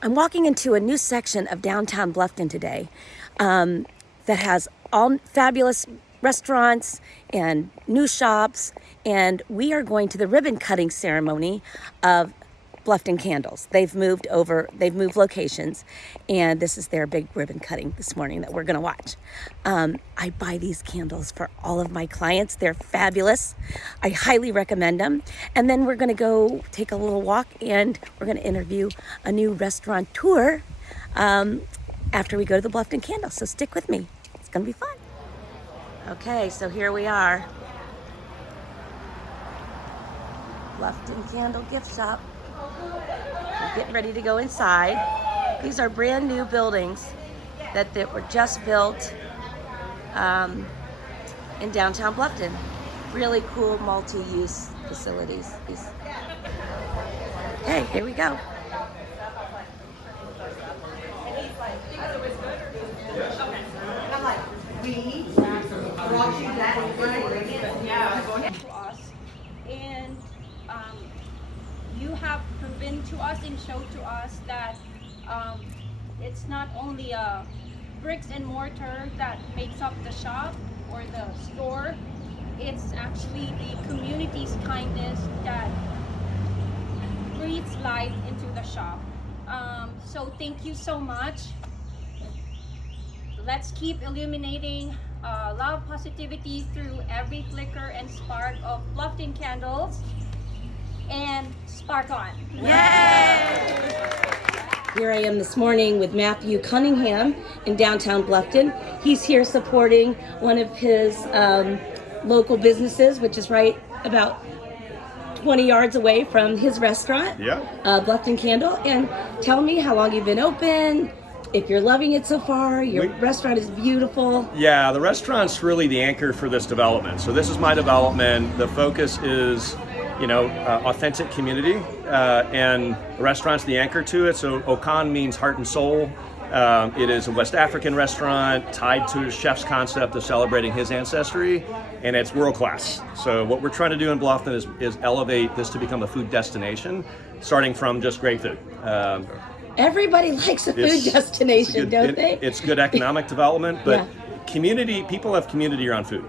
I'm walking into a new section of downtown Bluffton today that has all fabulous restaurants and new shops, and we are going to the ribbon cutting ceremony of Bluffton Candles. They've moved locations, and this is their big ribbon cutting this morning that we're gonna watch. I buy these candles for all of my clients. They're fabulous. I highly recommend them. And then we're gonna go take a little walk, and we're gonna interview a new restaurateur after we go to the Bluffton Candles. So stick with me, it's gonna be fun. Okay, so here we are. Bluffton Candle Gift Shop. We're getting ready to go inside. These are brand new buildings that were just built in downtown Bluffton. Really cool multi-use facilities. Okay, here we go. And you have proven to us and showed to us that it's not only a bricks and mortar that makes up the shop or the store, it's actually the community's kindness that breathes life into the shop. So thank you so much. Let's keep illuminating love, positivity through every flicker and spark of Bluffton Candles. And spark on. Yay! Here I am this morning with Matthew Cunningham in downtown Bluffton. He's here supporting one of his local businesses, which is right about 20 yards away from his restaurant, Bluffton Candle. And tell me how long you've been open, if you're loving it so far. Your restaurant is beautiful. Yeah, the restaurant's really the anchor for this development. So this is my development. The focus is authentic community, and the restaurant's the anchor to it. So Okan means heart and soul. It is a West African restaurant tied to a chef's concept of celebrating his ancestry, and it's world class. So what we're trying to do in Bluffton is elevate this to become a food destination, starting from just great food. Everybody likes a food destination, don't they? It's good economic development, but people have community around food.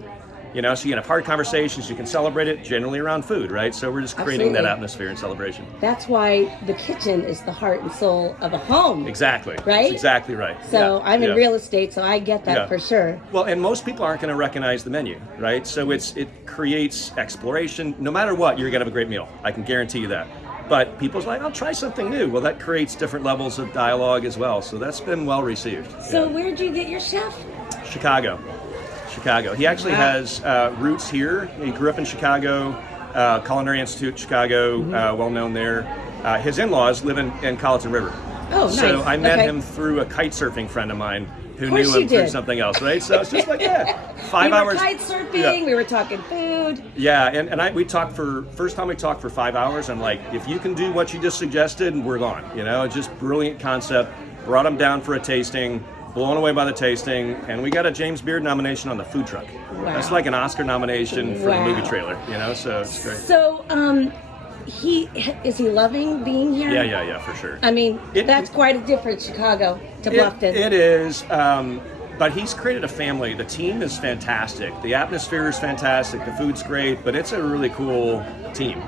So you can have hard conversations, you can celebrate it generally around food, right? So we're just creating that atmosphere and celebration. That's why the kitchen is the heart and soul of a home. Exactly. Right? That's exactly right. So I'm in real estate, so I get that for sure. Well, and most people aren't going to recognize the menu, right? So it creates exploration. No matter what, you're going to have a great meal. I can guarantee you that. But people's like, I'll try something new. Well, that creates different levels of dialogue as well. So that's been well received. So where'd you get your chef? Chicago. He actually has roots here. He grew up in Chicago, Culinary Institute, Chicago, well known there. His in-laws live in Colleton River. Oh, nice. So I met him through a kite surfing friend of mine who knew him through something else, right? So it's just like that. 5 hours. We were kite surfing, we were talking food. Yeah, and we talked first time we talked for 5 hours. I'm like, if you can do what you just suggested, we're gone. Just brilliant concept. Brought him down for a tasting. Blown away by the tasting, and we got a James Beard nomination on the food truck. Wow. That's like an Oscar nomination for the movie trailer, so it's great. So, is he loving being here? Yeah, for sure. I mean, that's quite a difference, Chicago to Bluffton. It is, but he's created a family. The team is fantastic. The atmosphere is fantastic. The food's great, but it's a really cool team.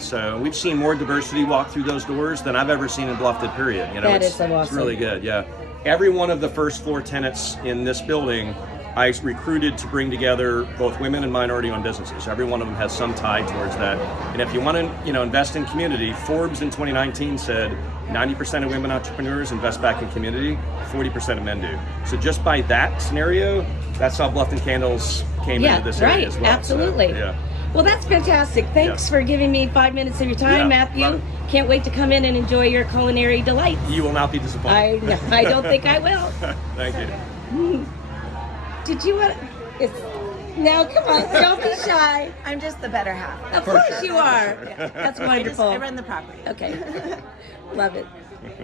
So we've seen more diversity walk through those doors than I've ever seen in Bluffton, period. That is so awesome. It's really good, yeah. Every one of the first floor tenants in this building, I recruited to bring together both women and minority-owned businesses. Every one of them has some tie towards that. And if you want to, invest in community, Forbes in 2019 said 90% of women entrepreneurs invest back in community, 40% of men do. So just by that scenario, that's how Bluffton Candles came into this area as well. Absolutely. So, well, that's fantastic. Thanks for giving me 5 minutes of your time, Matthew. Can't wait to come in and enjoy your culinary delights. You will not be disappointed. I don't think I will. Thank you. Did you want to... Now, come on, don't be shy. I'm just the better half. Of course you are. That's wonderful. I run the property. Okay. Love it.